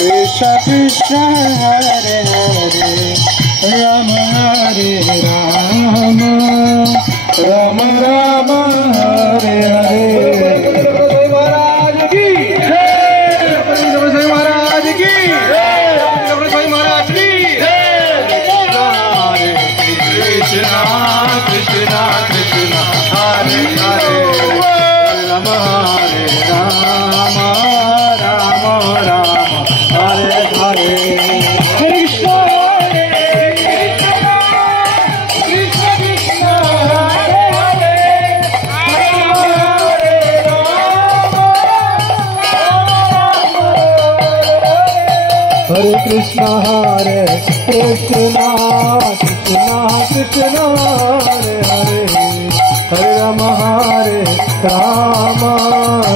Krishna Krishna Hare Hare Rama Hare Rama Rama Rama Hare Hare Maharaj ki jai Maharaj ki jai Maharaj ki jai Krishna Krishna Krishna Hare Hare Rama Hare Rama Rama Rama Hare Hare Krishna Hare Krishna Krishna Krishna Hare Hare Rama Hare Rama Hare Krishna Hare Krishna Krishna Krishna Hare Hare Hare Rama Hare Rama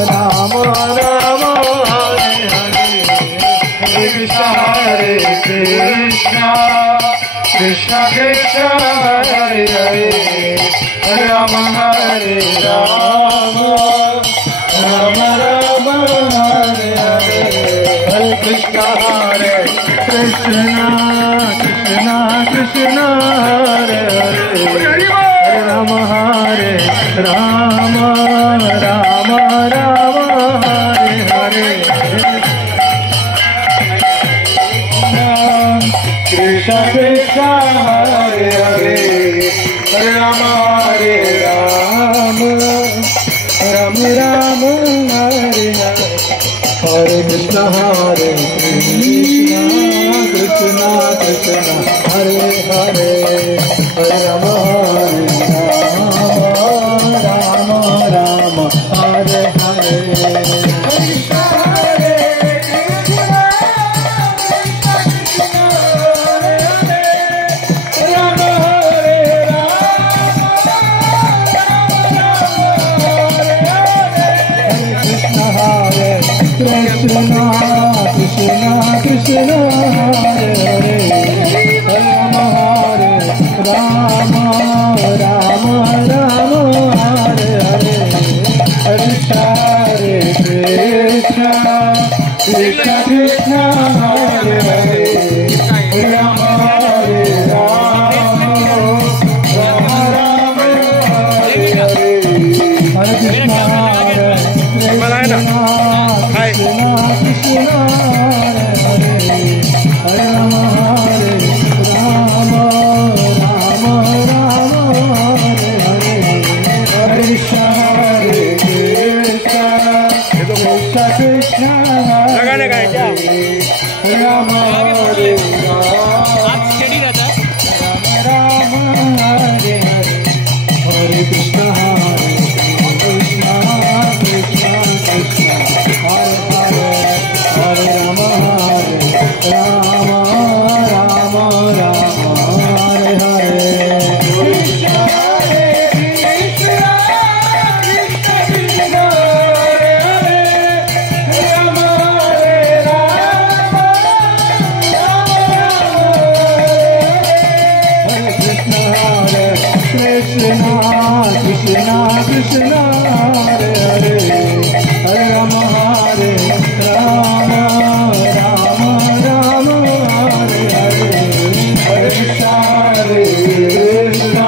Rama Rama Hare Hare Krishna Hare Krishna Krishna Krishna Hare Hare Hare Rama Hare Rama Rama Rama Hare Hare Hare Krishna Hare Krishna Krishna Krishna Hare Hare Hare Rama Hare Rama Rama Rama Hare Hare Krishna Krishna Hare Hare Hare Rama Hare Rama Rama Rama Hare Hare Hare Krishna Hare Krishna Krishna Krishna Hare Hare Hare Rama Hare Rama Rama Hare Hare Krishna Hare Krishna Rama Hare Krishna Hare Krishna Krishna Krishna Hare Hare Hare Rama Hare Rama Rama Rama Hare Hare Krishna Hare Krishna Krishna Krishna Hare Hare Hare Rama Hare Rama Rama Rama Hare Hare Hare Krishna Hare Krishna Krishna Krishna Hare Hare Hare Rama Hare Rama Rama Rama Hare Hare Hare Krishna Hare Krishna Krishna Krishna Hare Hare Hare Rama Hare Rama Rama Hare Hare Hare Krishna Hare Krishna Krishna Krishna Hare Hare Hare Rama Hare Rama Rama Rama Hare Hare Krishna Hare Krishna Krishna Krishna Hare Hare Hare Rama Hare Rama Rama Hare Krishna Hare Krishna Krishna Krishna Hare Hare Hare Rama Hare Rama Rama Rama Hare Hare Hare Krishna Hare Krishna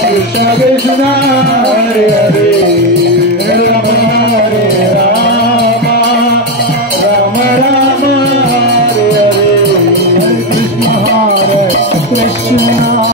Krishna Krishna Hare Hare Hare Rama Hare Rama Rama Rama Hare Hare Hare Krishna Hare Krishna